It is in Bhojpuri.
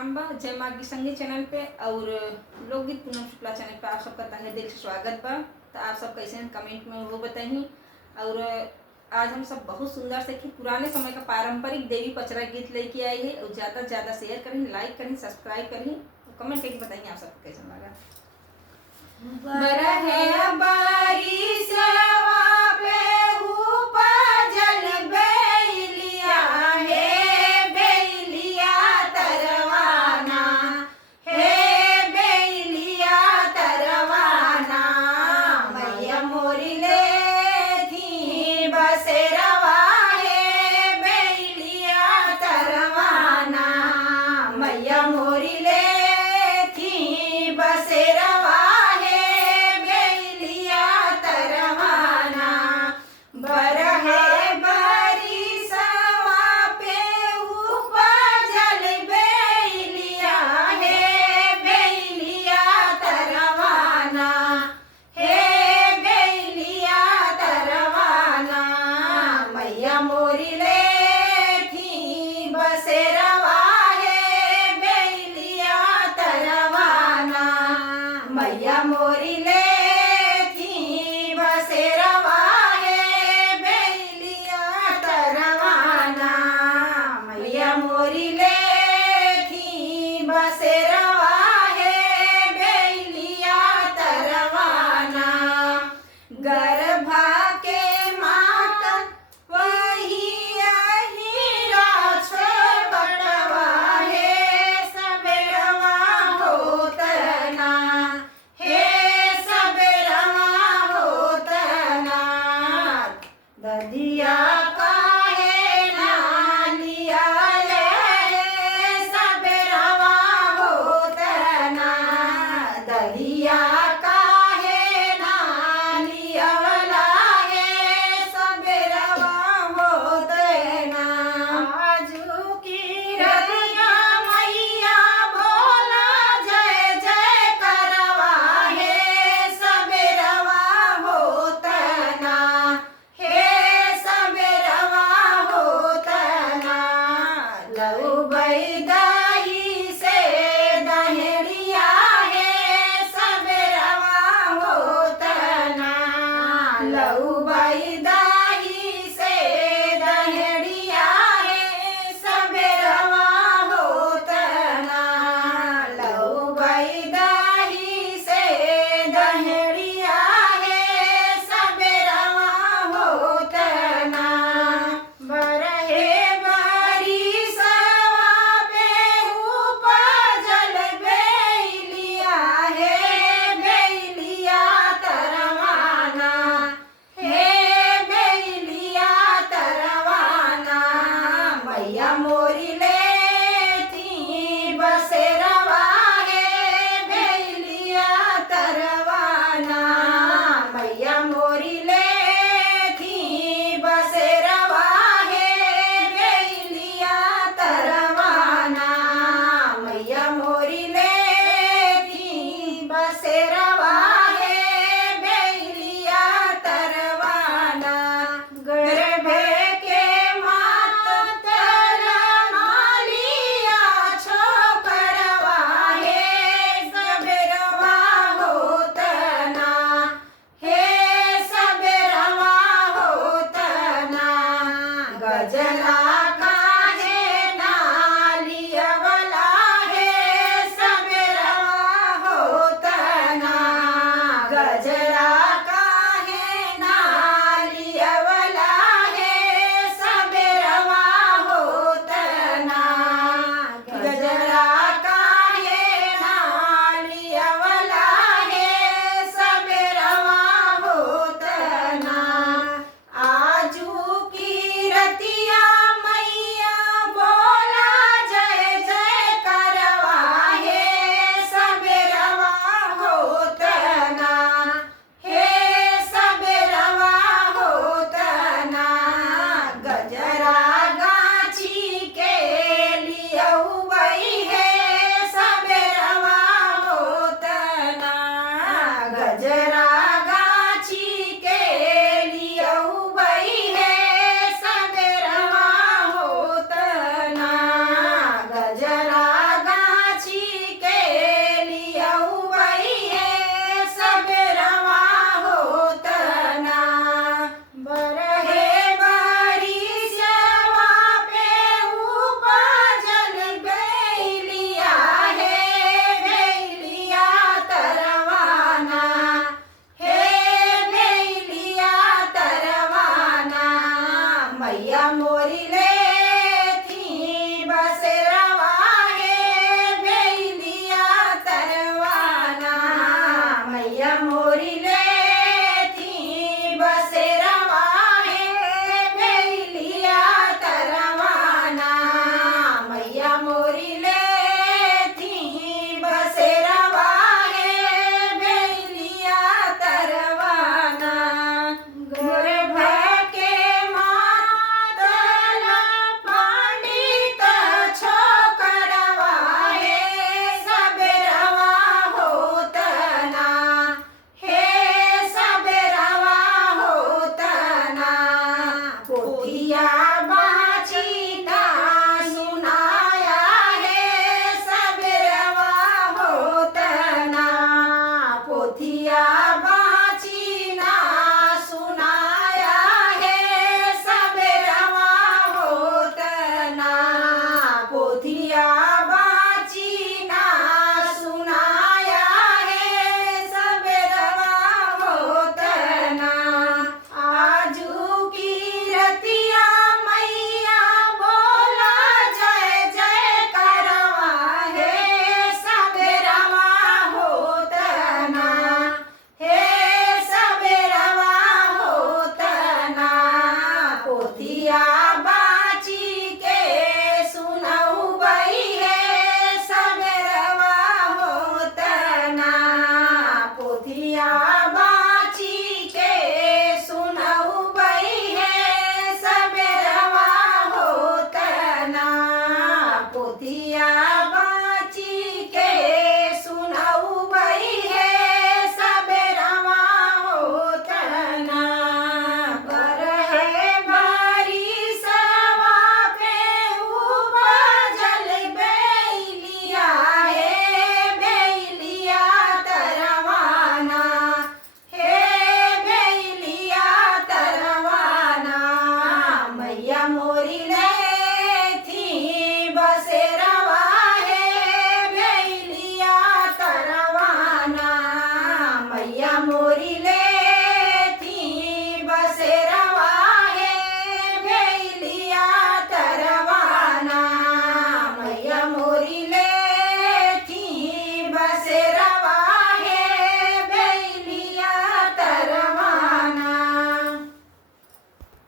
प्रणाम बा। जय माँ की संगी चैनल पे और लोकगीत पूनम शुक्ला चैनल पे आप सबका तहे दिल से स्वागत बा। तो आप सब कैसे हैं कमेंट में वो बताइए। और आज हम सब बहुत सुंदर से पुराने समय का पारंपरिक देवी पचरा गीत लेके आए हैं और ज़्यादा से ज़्यादा शेयर करें, लाइक करें, सब्सक्राइब करें, कमेंट करके बताइए आप सबको कैसा लगा। बरहे बारिशवा पे उपजल बेलिया हे बेलिया तरवाना, हे बेलिया तरवाना, मैया मोरी ले थी बसेरवा हे बेलिया तरवाना, मैया मोरी ले